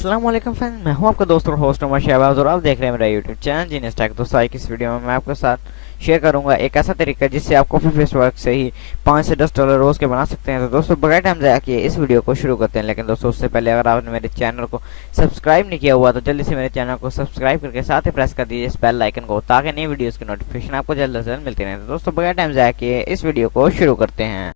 अस्सलाम वालेकुम फ्रेंड्स, मैं हूं आपका दोस्त और होस्ट उमर शहबाज और आप देख रहे हैं मेरा यूट्यूब चैनल जीनियस टेक। दोस्तों आज की इस वीडियो में मैं आपके साथ शेयर करूंगा एक ऐसा तरीका जिससे आप कॉपी पेस्ट वर्क से ही 5 से 10 डॉलर रोज के बना सकते हैं। तो दोस्तों बगैर टाइम ज़ाया किए इस वीडियो को शुरू करते हैं। लेकिन दोस्तों उससे पहले अगर आपने मेरे चैनल को सब्सक्राइब नहीं किया हुआ तो जल्दी से मेरे चैनल को सब्सक्राइब करके साथ ही प्रेस कर दीजिए इस बेल आइकन को, ताकि नई वीडियोज़ की नोटिफिकेशन आपको जल्द से जल्द मिलती रहे। तो दोस्तों बगैर टाइम ज़ाया किए इस वीडियो को शुरू करते हैं।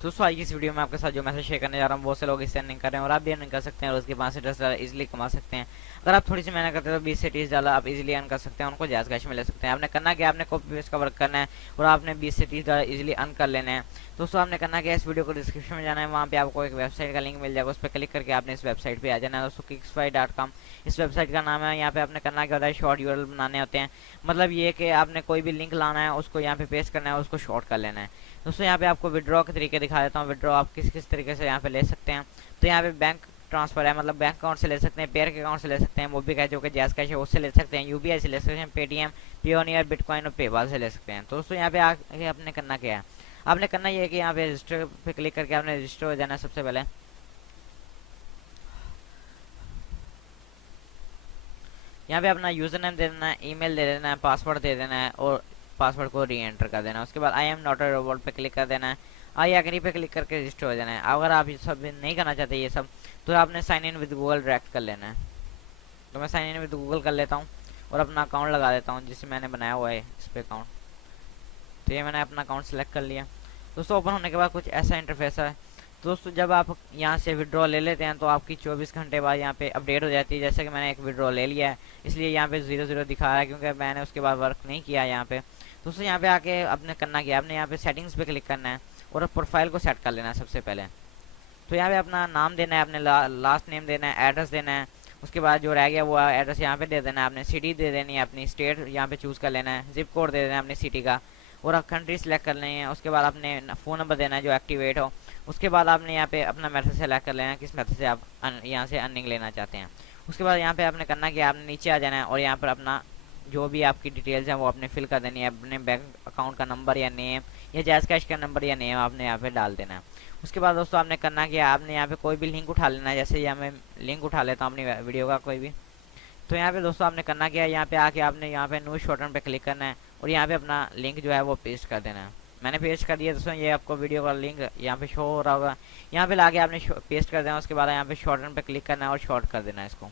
दोस्तों आज की इस वीडियो में आपके साथ जो मैसेज शेयर करने जा रहा हूँ बहुत से लोग इससे अर्निंग कर रहे हैं और आप भी अर्निंग कर सकते हैं। रोज के 5 से 10 डॉलर इजीली कमा सकते हैं। अगर आप थोड़ी सी मेहनत करते हैं तो 20 से 30 डॉलर आप इजीली अर्न कर सकते हैं, उनको जैज़ कैश में ले सकते हैं। आपने करना क्या, आपने कॉपी पेस्ट का वर्क करना है और आपने 20 से 30 डॉलर इजीली अर्न कर लेने हैं। दोस्तों आपने करना क्या, इस वीडियो को डिस्क्रिप्शन में जाना है, वहाँ पे आपको एक वेबसाइट का लिंक मिल जाएगा, उस पर क्लिक करके आपने इस वेबसाइट पे आ जाना है। दोस्तों kicksfy.com इस वेबसाइट का नाम है। यहाँ पे आपने करना क्या होता है, शॉर्ट यूआरएल बनाने होते हैं। मतलब ये कि आपने कोई भी लिंक लाना है, उसको यहाँ पे पेस्ट करना है, उसको शॉर्ट कर लेना है। दोस्तों यहाँ पे आपको विड्रॉ के तरीके दिखा देता हूँ। विड्रॉ आप किस किस तरीके से यहाँ पे ले सकते हैं। तो यहाँ पे बैंक ट्रांसफर है, मतलब बैंक अकाउंट से ले सकते हैं, पेयर के अकाउंट से ले सकते हैं, मोबी का जो कि जैज़ कैश है उससे ले सकते हैं, यूबीआई से ले सकते हैं, पेटीएम, पियोनियर, बिटकॉइन और पेपाल से ले सकते हैं। तो दोस्तों यहाँ पे आके आपने करना क्या है, आपने करना ये है कि यहाँ पे रजिस्टर पे क्लिक करके आपने रजिस्टर हो जाना है। सबसे पहले यहाँ पे अपना यूजर नेम दे देना है, ईमेल दे देना है, पासवर्ड दे देना है और पासवर्ड को री एंटर कर देना है। उसके बाद I am not a robot पे क्लिक कर देना है, आई एग्री पे क्लिक करके रजिस्टर हो जाना है। अगर आप ये सब नहीं करना चाहते ये सब, तो आपने sign in with Google direct कर लेना है। तो मैं साइन इन विद गूगल कर लेता हूँ और अपना अकाउंट लगा देता हूँ जिसे मैंने बनाया हुआ है इस पे अकाउंट। तो ये मैंने अपना अकाउंट सेलेक्ट कर लिया। दोस्तों ओपन होने के बाद कुछ ऐसा इंटरफेस है। दोस्तों जब आप यहाँ से विड्रॉ ले लेते हैं तो आपकी 24 घंटे बाद यहाँ पे अपडेट हो जाती है। जैसे कि मैंने एक विड्रॉ ले लिया है, इसलिए यहाँ पे 00 दिखा रहा है क्योंकि मैंने उसके बाद वर्क नहीं किया यहाँ पे। दोस्तों यहाँ पे आके आपने करना क्या, आपने यहाँ पे सेटिंग्स पे क्लिक करना है और प्रोफाइल को सेट कर लेना है सबसे पहले। तो यहाँ पे अपना नाम देना है, अपने लास्ट नेम देना है, एड्रेस देना है। उसके बाद जो रह गया वो एड्रेस यहाँ पे दे देना है, आपने सिटी दे देनी है, अपनी स्टेट यहाँ पे चूज़ कर लेना है, जिप कोड दे देना है अपनी सिटी का और कंट्री सेलेक्ट कर लेनी है। उसके बाद आपने फ़ोन नंबर देना है जो एक्टिवेट हो। उसके बाद आपने यहाँ पे अपना मेथड सेलेक्ट कर लेना है, किस मेथड से आप यहाँ से अर्निंग लेना चाहते हैं। उसके बाद यहाँ पे आपने करना कि आपने नीचे आ जाना है और यहाँ पर अपना जो भी आपकी डिटेल्स हैं वो आपने फिल कर देनी है। अपने बैंक अकाउंट का नंबर या नेम या जैज़ कैश का नंबर या नेम आपने यहाँ पे डाल देना है। उसके बाद दोस्तों आपने करना कि आपने यहाँ पे कोई भी लिंक उठा लेना है। जैसे यहाँ मैं लिंक उठा लेता हूँ अपनी वीडियो का कोई भी। तो यहाँ पे दोस्तों आपने करना क्या है, यहाँ पे आके आपने यहाँ पे न्यू शॉर्टन पे क्लिक करना है और यहाँ पे अपना लिंक जो है वो पेस्ट कर देना है। मैंने पेस्ट कर दिया दोस्तों, ये आपको वीडियो का लिंक यहाँ पे शो हो रहा होगा। यहाँ पे लाके आपने पेस्ट कर देना। उसके बाद यहाँ पे शॉर्टन पे क्लिक करना है और शॉर्ट कर देना है इसको।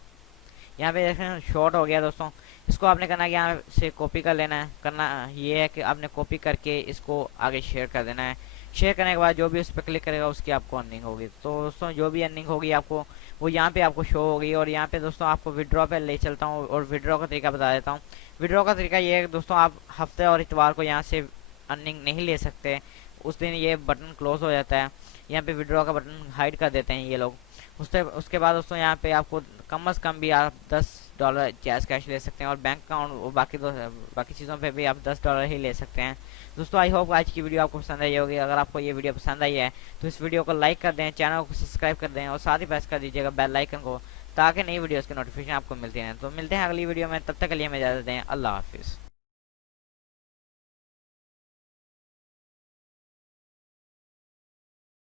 यहाँ पे देखें शॉर्ट हो गया दोस्तों। इसको आपने करना है कि यहाँ से कॉपी कर लेना है। करना ये है कि आपने कॉपी करके इसको आगे शेयर कर देना है। शेयर करने के बाद जो भी उस पर क्लिक करेगा उसकी आपको अर्निंग होगी। तो दोस्तों जो भी अर्निंग होगी आपको वो यहाँ पे आपको शो होगी। और यहाँ पे दोस्तों आपको विड्रॉ पे ले चलता हूँ और विड्रॉ का तरीका बता देता हूँ। विड्रॉ का तरीका ये है कि दोस्तों आप हफ्ते और इतवार को यहाँ से अर्निंग नहीं ले सकते, उस दिन ये बटन क्लोज हो जाता है। यहाँ पे विड्रॉ का बटन हाइड कर देते हैं ये लोग। उसके बाद दोस्तों यहाँ पे आपको कम से कम भी आप 10 डॉलर जैज़ कैश ले सकते हैं और बैंक अकाउंट और बाकी चीज़ों पे भी आप 10 डॉलर ही ले सकते हैं। दोस्तों आई होप आज की वीडियो आपको पसंद आई होगी। अगर आपको ये वीडियो पसंद आई है तो इस वीडियो को लाइक कर दें, चैनल को सब्सक्राइब कर दें और साथ ही प्रेस कर दीजिएगा बेल आइकन को, ताकि नई वीडियोज़ की नोटिफिकेशन आपको मिलती रहें। तो मिलते हैं अगली वीडियो में, तब तक के लिए हमें इजाज़त दें। अल्लाह हाफिज़।